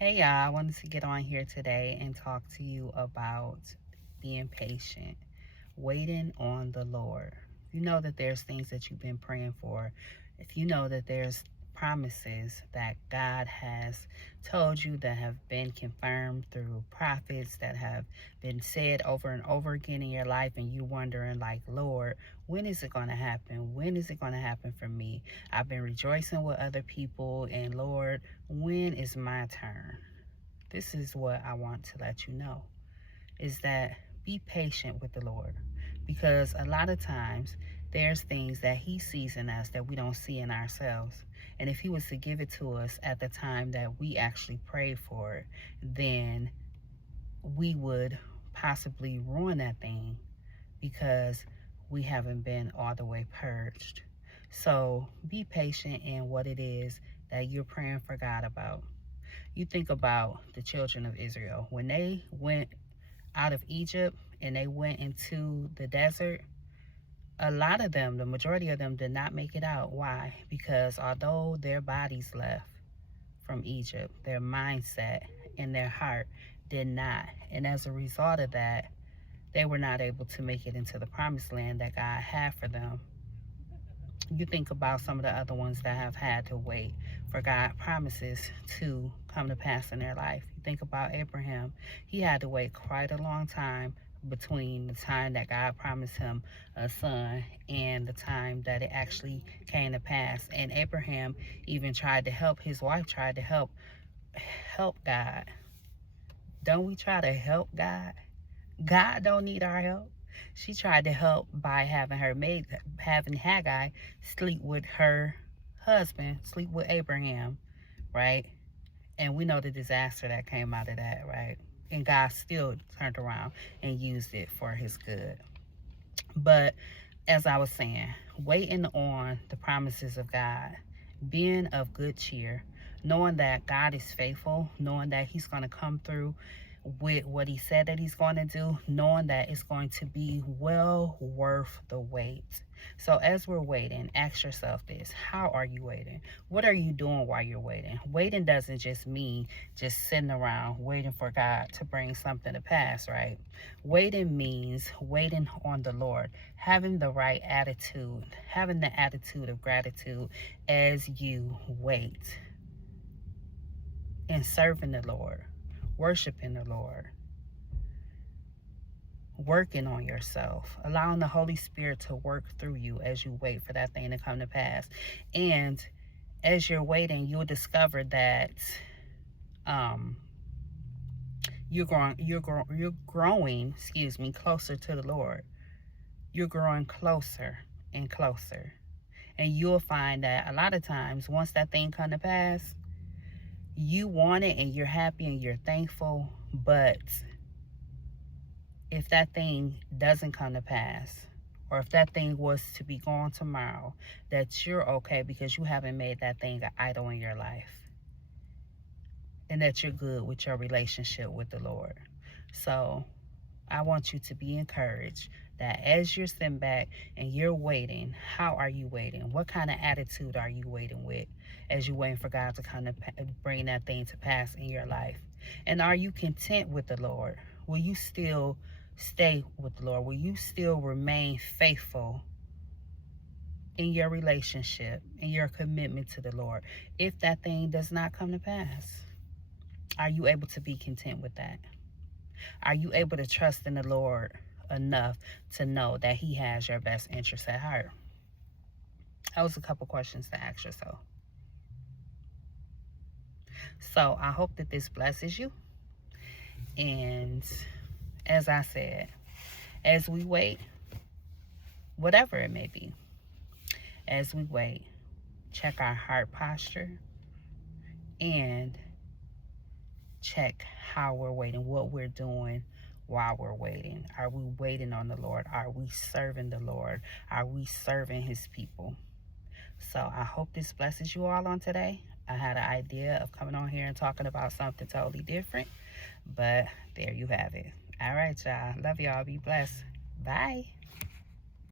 Hey y'all, I wanted to get on here today and talk to you about being patient, waiting on the Lord. You know that there's things that you've been praying for. If you know that there's promises that God has told you that have been confirmed through prophets that have been said over and over again in your life, and you wondering like, Lord, when is it going to happen? When is it going to happen for me? I've been rejoicing with other people, and Lord, when is my turn? This is what I want to let you know, is that be patient with the Lord, because a lot of times there's things that he sees in us that we don't see in ourselves. And if he was to give it to us at the time that we actually prayed for it, then we would possibly ruin that thing because we haven't been all the way purged. So be patient in what it is that you're praying for God about. You think about the children of Israel. When they went out of Egypt and they went into the desert, a lot of them, the majority of them, did not make it out. Why? Because although their bodies left from Egypt, their mindset and their heart did not. And as a result of that, they were not able to make it into the promised land that God had for them. You think about some of the other ones that have had to wait for God promises to come to pass in their life. You think about Abraham. He had to wait quite a long time between the time that God promised him a son and the time that it actually came to pass. And Abraham even tried to help, his wife tried to help God. Don't we try to help God? God don't need our help. She tried to help by having Haggai sleep with her husband, sleep with Abraham, right? And we know the disaster that came out of that, right? And God still turned around and used it for his good. But as I was saying, waiting on the promises of God, being of good cheer, knowing that God is faithful, knowing that he's going to come through with what he said that he's going to do, knowing that it's going to be well worth the wait. So as we're waiting, ask yourself this: how are you waiting? What are you doing while you're waiting? Waiting doesn't just mean just sitting around waiting for God to bring something to pass, right? Waiting means waiting on the Lord, having the right attitude, having the attitude of gratitude as you wait, and serving the Lord, worshiping the Lord, working on yourself, allowing the Holy Spirit to work through you as you wait for that thing to come to pass. And as you're waiting, you'll discover that um, you're growing, closer to the Lord. You're growing closer and closer. And you'll find that a lot of times, once that thing come to pass, you want it and you're happy and you're thankful. But if that thing doesn't come to pass, or if that thing was to be gone tomorrow, that you're okay because you haven't made that thing an idol in your life, and that you're good with your relationship with the Lord. So I want you to be encouraged that as you're sitting back and you're waiting, how are you waiting? What kind of attitude are you waiting with as you're waiting for God to kind of bring that thing to pass in your life? And are you content with the Lord? Will you still stay with the Lord? Will you still remain faithful in your relationship, in your commitment to the Lord, if that thing does not come to pass? Are you able to be content with that? Are you able to trust in the Lord enough to know that he has your best interest at heart? That was a couple questions to ask yourself. So I hope that this blesses you. And as I said, as we wait, whatever it may be, as we wait, check our heart posture and check how we're waiting, what we're doing while we're waiting. Are we waiting on the Lord? Are we serving the Lord? Are we serving his people? So I hope this blesses you all on today. I had an idea of coming on here and talking about something totally different, but there you have it. All right, y'all. Love y'all. Be blessed. Bye.